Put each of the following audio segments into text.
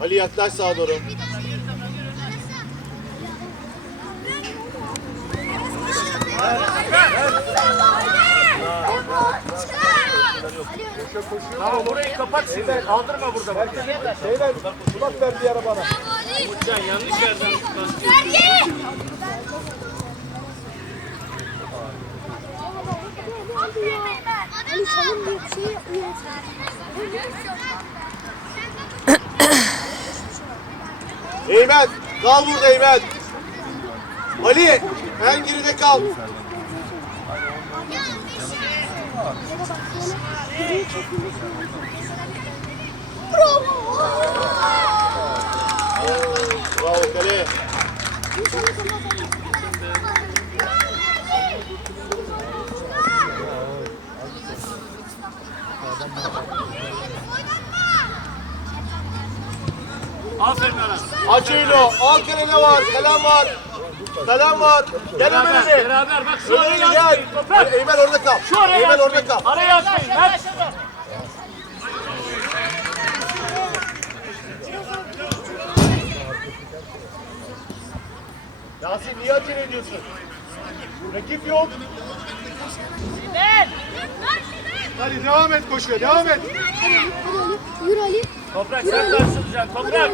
Ali yaklaş sağa doğru. Tamam orayı kapat şimdi. Kaldırma burada. Bak. Şeyler kulak ver bir ara bana. Can yanlış yerden tutmaz. Ali çalın diye bir şey üret. Eymen kal burada Eymen. Ali en geride kal. Bravo kale. Aferin Aras. Al kale ne var? Kalem var. Kalem var. Gel Beraber, Ömer'e. beraber. Bak şu araya Ömer'e gel. atmayın. Toprak. Eymen orada kal. Şu araya Eymen orada atmayın. kal. Araya atmayın. Ver. Yasin niye acele ediyorsun? Rakip yok. Hadi devam et koşuyor. Devam et. Hadi Ali, yürü Ali. Toprak sen karşılayacaksın. Toprak.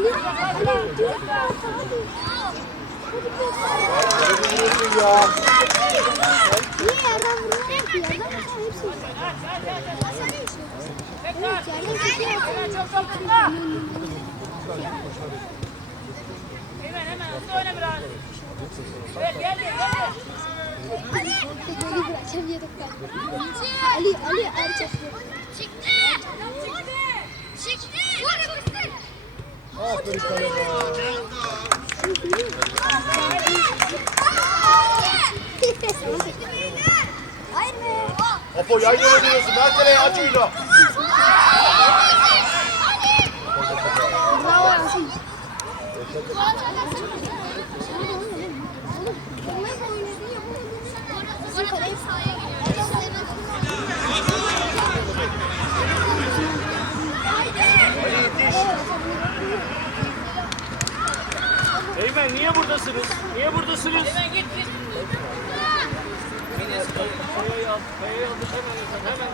Hemen hemen hızlı oyna biraz. Evet geldi geldi. Ali, Ali. Çıktı. Çıktı. Aferin mı? Apo yan yana duruyorsun. Ver kaleye aç Yasin. Bizim kaleye sahaya giriyor. Eymen niye buradasınız? Niye buradasınız? Hemen git git. Kayayı al. Kayayı al. Hemen hemen.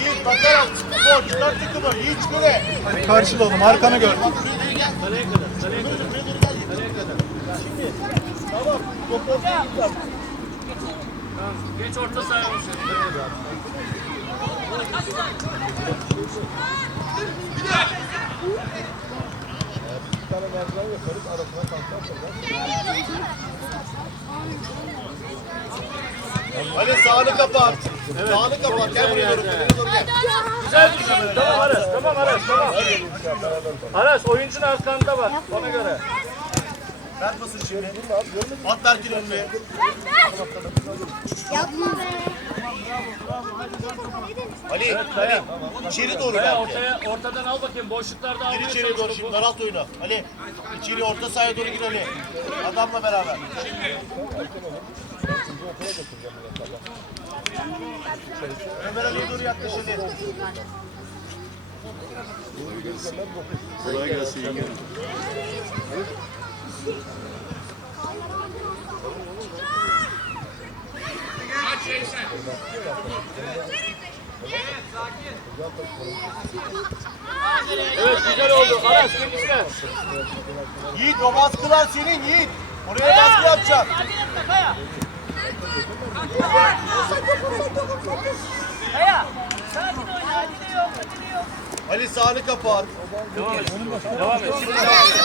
Yiğit bakarak. Spor çıkar takımı. Yiğit çıkıyor. Karşıla oğlum arkanı gör. Kaleye kadar. Kaleye kadar. Kaleye kadar. Tamam. Topla Tamam. Geç orta sahaya olsun. Bir tane merdiven yaparız arasına kalkarsa Ali sağını kapat. Sağını kapat. Gel buraya doğru. Güzel düşün. Tamam Aras. Tamam Aras. Tamam. Aras oyuncunun arkanda bak. Ona göre. Ver pasını şimdi. At Berk'in önüne. Yapma be. Ali, Kaya. Ali. İçeri doğru Kaya ortaya, ortadan al bakayım. Boşluklarda Gir almaya içeri doğru şimdi. topu. Daralt oyunu. Ali. İçeri orta sahaya doğru gir Ali. Adamla beraber. Ömer Ali'ye doğru yaklaş Ali. Evet güzel oldu. Aras genişle. Yiğit o baskılar senin Yiğit. Oraya baskı yapacaksın. Kaya. Sakin oyna. Acele yok. Acele yok. Ali sağını kapat. Devam et. Devam et. Şimdi devam et.